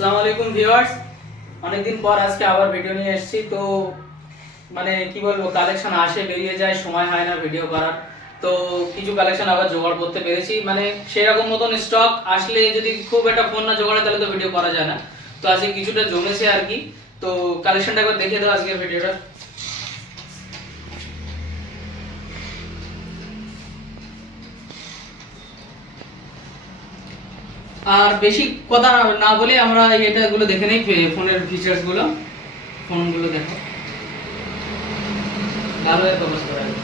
আসসালামু আলাইকুম ভিউয়ার্স, অনেকদিন পর আজকে আবার ভিডিও নিয়ে এসেছি। তো মানে কি বলবো, কালেকশন আসে বেরিয়ে যায়, সময় হয় না ভিডিও করার। তো কিছু কালেকশন আবার জোগাড় করতে পেরেছি, মানে সেরকম মতন স্টক আসলে যদি খুব একটা ফোন না জোগাড়ে তাহলে তো ভিডিও করা যায় না। তো আজকে কিছুটা জমেছে আর কি। তো কালেকশনটা একবার দেখিয়ে দাও আজকের ভিডিওটা। আর বেশি কথা না বলে আমরা এটাগুলো দেখে নেই, ফোনের ফিচার্স গুলো। ফোনগুলো দেখো, ভালো একটা অবস্থা আছে।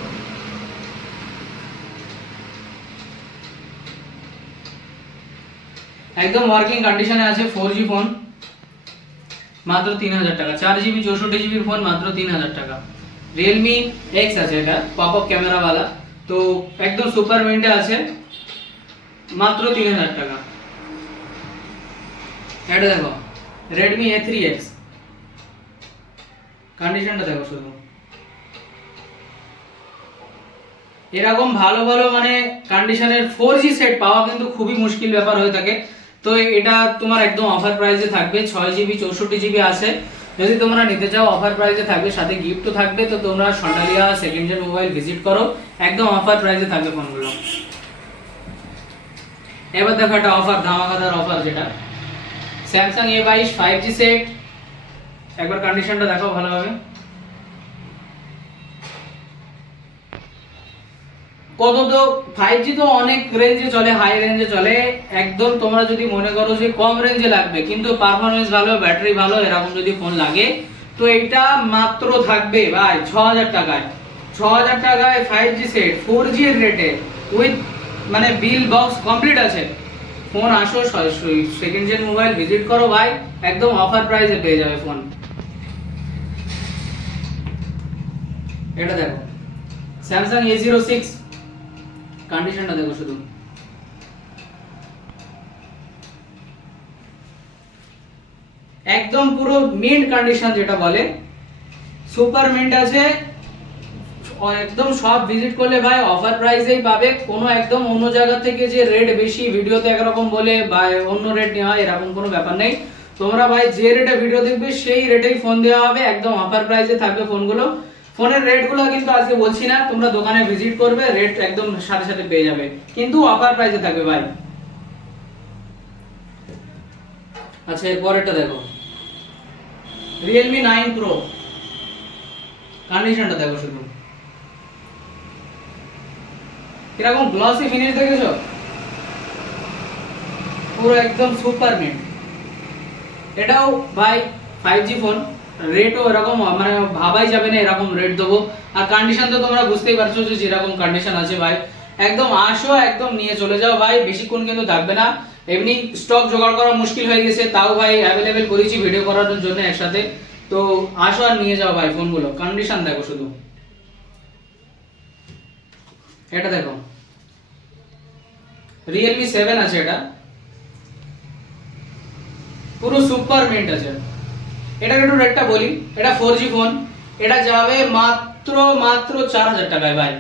একদম ওয়ার্কিং কন্ডিশনে আছে। 4G ফোন, মাত্র 3000 টাকা। 4GB 64GB ফোন মাত্র 3000 টাকা। Realme X আছে, এটা পপ আপ ক্যামেরা वाला। তো একদম সুপার মিন্টে আছে, মাত্র 3000 টাকা। এটা দেখো Redmi A3X, কন্ডিশনটা দেখো শুধু। এরকম ভালো ভালো মানে কন্ডিশনের 4G সেট পাওয়া কিন্তু খুবই মুশকিল ব্যাপার হয়ে থাকে। তো এটা তোমার একদম অফার প্রাইসে থাকবে। 6GB 64GB আছে, যদি তোমরা নিতে চাও অফার প্রাইসে থাকবে, সাথে গিফটও থাকবে। তো তোমরা সন্ডালিয়া সেকেন্ড হ্যান্ড মোবাইল ভিজিট করো, একদম অফার প্রাইসে থাকবে ফোনগুলো। এবার দেখো একটা অফার, ধামাকাদার অফার, যেটা Samsung A22 5G সেট। একবার কন্ডিশনটা দেখো ভালোভাবে। কত তো 5G তো অনেক রেঞ্জে চলে, হাই রেঞ্জে চলে। একদম তোমরা যদি মনে করো যে কম রেঞ্জে লাগবে কিন্তু পারফরমেন্স ভালো, ব্যাটারি ভালো, এরকম যদি ফোন লাগে, তো এটা মাত্র থাকবে ভাই 6000 টাকায়। 6000 টাকায় 5G সেট 4G এর রেটে, উইথ মানে বিল বক্স কমপ্লিট আছে। ফোন আসো, সেকেন্ড জেন মোবাইল ভিজিট করো ভাই, একদম অফার প্রাইসে পেয়ে যাবে ফোন। এটা দেখো Samsung A06, কন্ডিশনটা দেখো শুধু। একদম পুরো মিন্ট কন্ডিশন যেটা বলে, সুপার মিন্ট আছে। একদম সব ভিজিট করলে ভাই অফার প্রাইসেই পাবে। কোনো একদম অন্য জায়গা থেকে যে রেট বেশি, ভিডিওতে একরকম বলে বা অন্য রেট নেওয়া হয়, এরকম কোনো ব্যাপার নেই। তোমরা ভাই যে রেটে ভিডিও দেখবে সেই রেটেই ফোন দেওয়া হবে, একদম অফার প্রাইসে থাকবে ফোনগুলো। ফোনের রেটগুলো কিন্তু আজকে বলছি না, তোমরা দোকানে ভিজিট করবে, রেট একদম সাথে সাথে পেয়ে যাবে, কিন্তু অফার প্রাইসে থাকবে ভাই। আচ্ছা, এরপরেরটা দেখো Realme 9 Pro, কন্ডিশনটা দেখো শুধু। কিরকম গ্লসি ফিনিশ দেখেছো, পুরো একদম সুপার মিন্ট। এটাও ভাই 5G ফোন, রেটও এরকম মানে ভাবাই যাবে না এরকম রেট দেবো। আর কন্ডিশন তো তোমরা বুঝতেই পারছো যে যেরকম কন্ডিশন আছে ভাই, একদম আসো, একদম নিয়ে চলে যাও ভাই, বেশিক্ষণ কিন্তু থাকবে না। এমনি স্টক জোগাড় করা মুশকিল হয়ে গেছে, তাও ভাই অ্যাভেলেবেল করেছি ভিডিও করার জন্য একসাথে। তো আসো আর নিয়ে যাও ভাই ফোনগুলো, কন্ডিশন দেখো শুধু। এটা দেখো Realme 7 আছে, এটা পুরো সুপার মিন্ট আছে। এটার একটু রেটটা বলি, এটা 4G ফোন, এটা যাবে মাত্র মাত্র 4000 টাকায় ভাই।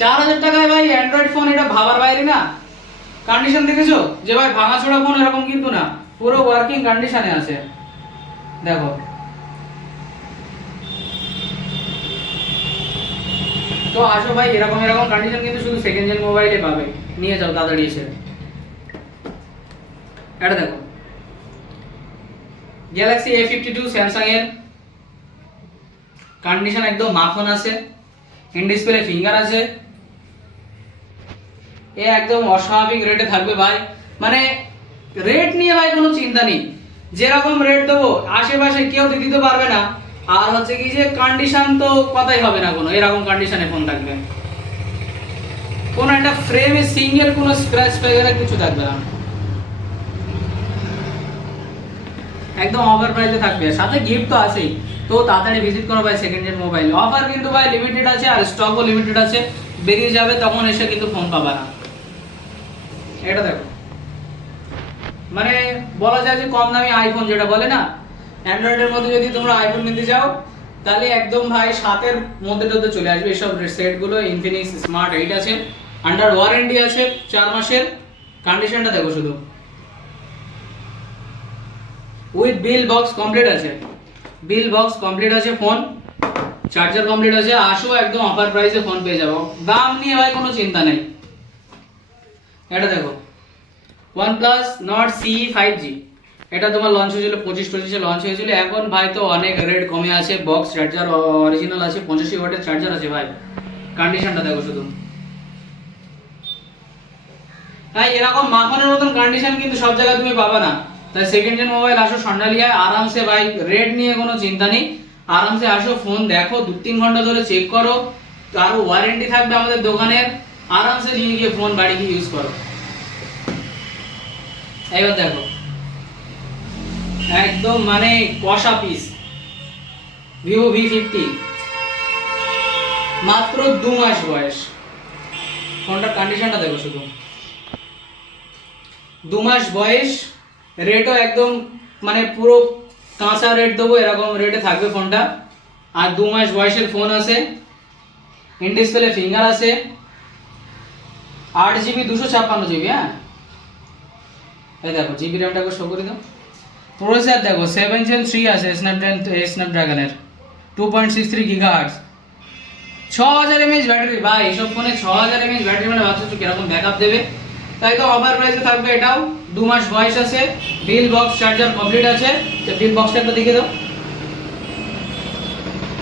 4000 টাকায় ভাই অ্যান্ড্রয়েড ফোন, এটা ভাবার বাইরে না। কন্ডিশন দেখেছো যে ভাই ভাঙাচোরা ফোন এরকম কিন্তু না, পুরো ওয়ার্কিং কন্ডিশনে আছে। দেখো তো আসো ভাই, এরকম এরকম কন্ডিশন কিন্তু শুধু সেকেন্ড জেন মোবাইলে পাবে, নিয়ে যাও তাড়াতাড়ি এসে। এটা দেখো Galaxy A52 স্যামসাং এর, কন্ডিশন একদম মাখন আছে, ইন ডিসপ্লে ফিঙ্গার আছে। এ একদম অস্বাভাবিক রেটে থাকবে ভাই, মানে রেট নিয়ে ভাই কোনো চিন্তা নেই, যেরকম রেট দেবো আশেপাশে কেউ দিতে পারবে না। আর হচ্ছে কি যে কন্ডিশন তো কথাই হবে না, কোনো এরকম কন্ডিশনে ফোন থাকবে, কোনো একটা ফ্রেমে সিঙ্গেল কোনো স্ক্র্যাচ পেয়ে কিছু থাকবে না, একদম অফার প্রাইসে থাকবে, সাথে গিফট তো আছেই। তো তাড়াতাড়ি ভিজিট করো ভাই সেকেন্ড হ্যান্ড মোবাইল। অফার কিন্তু ভাই লিমিটেড আছে, আর স্টকও লিমিটেড আছে, বেরিয়ে যাবে তখন এসে কিন্তু ফোন পাবা না। এটা দেখো, মানে বলা যায় যে কম দামি আইফোন যেটা বলে না, অ্যান্ড্রয়েডের মধ্যে যদি তোমরা আইফোন নিতে যাও তাহলে একদম ভাই 7 মধ্যে টধ্যে চলে আসবে এসব সেটগুলো। ইনফিনিক্স স্মার্ট 8 আছে, আন্ডার ওয়ারেন্টি আছে 4 মাসের। কন্ডিশনটা দেখো শুধু। উইথ বিল বক্স কমপ্লিট আছে, বিল বক্স কমপ্লিট আছে, ফোন চার্জার কমপ্লিট আছে, আসো একদম অফার প্রাইসে ফোন পেয়ে যাবো, দাম নিয়ে ভাই কোনো চিন্তা নেই। এটা দেখো OnePlus Nord CE 5G, এটা তোমার লঞ্চ হয়েছিল 25-25-এ লঞ্চ হয়েছিল, এখন ভাই তো অনেক রেট কমে আছে, বক্স চার্জার অরিজিনাল আছে, 85 ওয়াটের চার্জার আছে ভাই, কন্ডিশনটা দেখো শুধু। তাই এরকম মাখনের মতন কন্ডিশন কিন্তু সব জায়গায় তুমি পাবে না। তাই সেকেন্ড জেন মোবাইল আসো সন্ডালিয়ায় আরামসে ভাই, রেট নিয়ে কোনো চিন্তা নেই, আরামসে আসো, ফোন দেখো 2-3 ঘন্টা ধরে চেক করো, আরো ওয়ারেন্টি থাকবে আমাদের দোকানের, আরামসে নিয়ে গিয়ে ফোন বাড়ি গিয়ে ইউজ করো। এবার দেখো একদম মানে কষা পিস, Vivo V50, মাত্র 2 মাস বয়স, ফোনটার কন্ডিশনটা দেখো শুধু, 2 মাস বয়স, রেটও একদম মানে পুরো কাঁচা রেট দেবো এরকম রেটে থাকবে ফোনটা, আর 2 মাস বয়সের ফোন আছে, ইন ডিসপ্লে ফিঙ্গার আছে, 8GB 256GB, হ্যাঁ এই দেখো জিবি র্যামটাকে শো করে দাও, প্রসেসর দেখো 7 Gen 3 আছে স্ন্যাপড্রাগনের 2.63 GHz, 6000 mAh ব্যাটারি, ভাই এসব ফোনে 6000 mAh ব্যাটারি মানে ভাবছো কিরকম ব্যাকআপ দেবে। তাই তো অফার প্রাইসে থাকবে এটাও, 2 মাস বয়স আছে, বিল বক্স চার্জার কমপ্লিট আছে, তো বিল বক্সটা একটু দেখে দাও,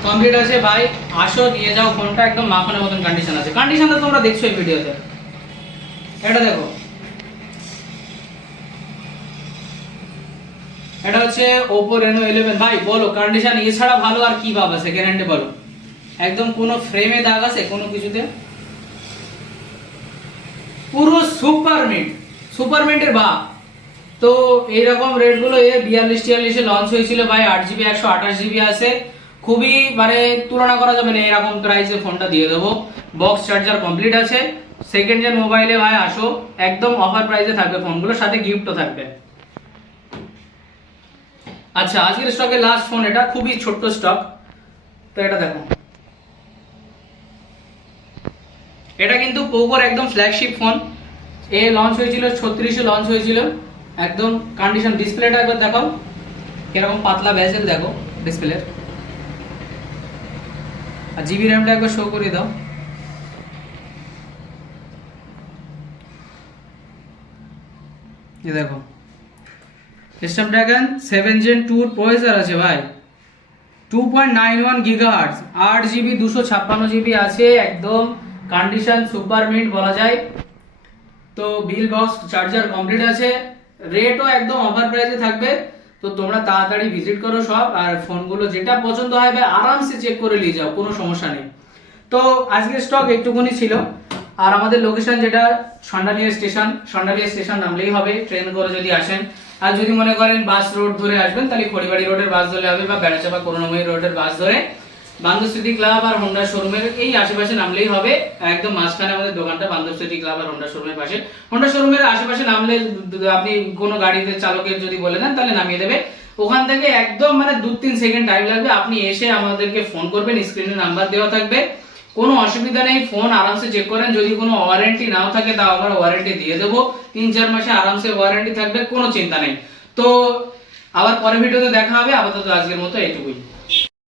কমপ্লিট আছে ভাই, আসো নিয়ে যাও ফোনটা, একদম মাখনের মতন কন্ডিশন আছে, কন্ডিশনটা তোমরা দেখছো এই ভিডিওতে। এটা দেখো, এটা হচ্ছে Oppo Reno 11, ভাই বলো কন্ডিশন এছাড়া ভালো আর কি পাবে সেকেন্ড হ্যান্ডে বলো, একদম কোনো ফ্রেমে দাগ আছে কোনো কিছুতে, পুরো সুপার মিন্টের ভাব। তো এইরকম রেটগুলো 42-43-এ লঞ্চ হয়েছিল ভাই, 8GB 128GB আছে, খুবই মানে তুলনা করা যাবে না, এরকম প্রাইসে ফোনটা দিয়ে দেবো, বক্স চার্জার কমপ্লিট আছে, সেকেন্ড জেন মোবাইলে ভাই আসো, একদম অফার প্রাইসে থাকবে ফোনগুলো, সাথে গিফটও থাকবে। আচ্ছা আজকের স্টকে লাস্ট ফোন, এটা খুবই ছোট্ট স্টক, তো এটা দেখো, এটা কিন্তু পোকোর একদম ফ্ল্যাগশিপ ফোন, এ লঞ্চ হয়েছিল 36-এ লঞ্চ হয়েছিল, একদম কন্ডিশন, ডিসপ্লেটা একবার দেখাও কিরকম পাতলা বেজেল দেখো ডিসপ্লের, আর জিবি র্যামটা একবার শো করে দাও, এই দেখো স্ন্যাপড্রাগন 7 Gen 2 প্রসেসর আছে ভাই, 2.91 GHz, 8GB 256GB আছে, একদম কন্ডিশন সুপার মিন্ট বলা যায়। তো বিল বক্স চার্জার কমপ্লিট আছে, রেটও একদম অফার প্রাইসে থাকবে, তো তোমরা তাড়াতাড়ি ভিজিট করো সব, আর ফোনগুলো যেটা পছন্দ হবে আরামসে চেক করে নিয়ে যাও, কোনো সমস্যা নেই। তো আজকের স্টক একটুকুনি ছিল, আর আমাদের লোকেশন যেটা সন্ডালিয়া স্টেশন নামলেই হবে, ট্রেন করে যদি আসেন, আর যদি মনে করেন বাস রোড ধরে আসবেন তাহলে খড়িবাড়ি রোডের বাস ধরে হবে, বা বেড়াচাপা করুণাময়ী রোডের বাস ধরে বান্ধব স্মৃতি ক্লাব আর হোন্ডা শোরুমের এই আশেপাশে নামলেই হবে, একদম মাঝখানে আমাদের দোকানটা, বান্ধব স্মৃতি ক্লাব আর হোন্ডা শোরুমের পাশে, হোন্ডা শোরুমের আশেপাশে নামলে আপনি কোনো গাড়িতে চালকের যদি বলে দেন তাহলে নামিয়ে দেবে, ওখান থেকে একদম মানে 2-3 সেকেন্ড টাইম লাগবে, আপনি এসে আমাদেরকে ফোন করবেন, স্ক্রিনে নাম্বার দেওয়া থাকবে, কোনো অসুবিধা নেই, ফোন আরামসে চেক করেন, যদি কোনো ওয়ারেন্টি নাও থাকে তাও আমরা ওয়ারেন্টি দিয়ে দেবো, 3-4 মাসে আরামসে ওয়ারেন্টি থাকবে, কোনো চিন্তা নেই। তো আবার পরের ভিডিওতে দেখা হবে, আপাতত আজকের মতো এইটুকুই।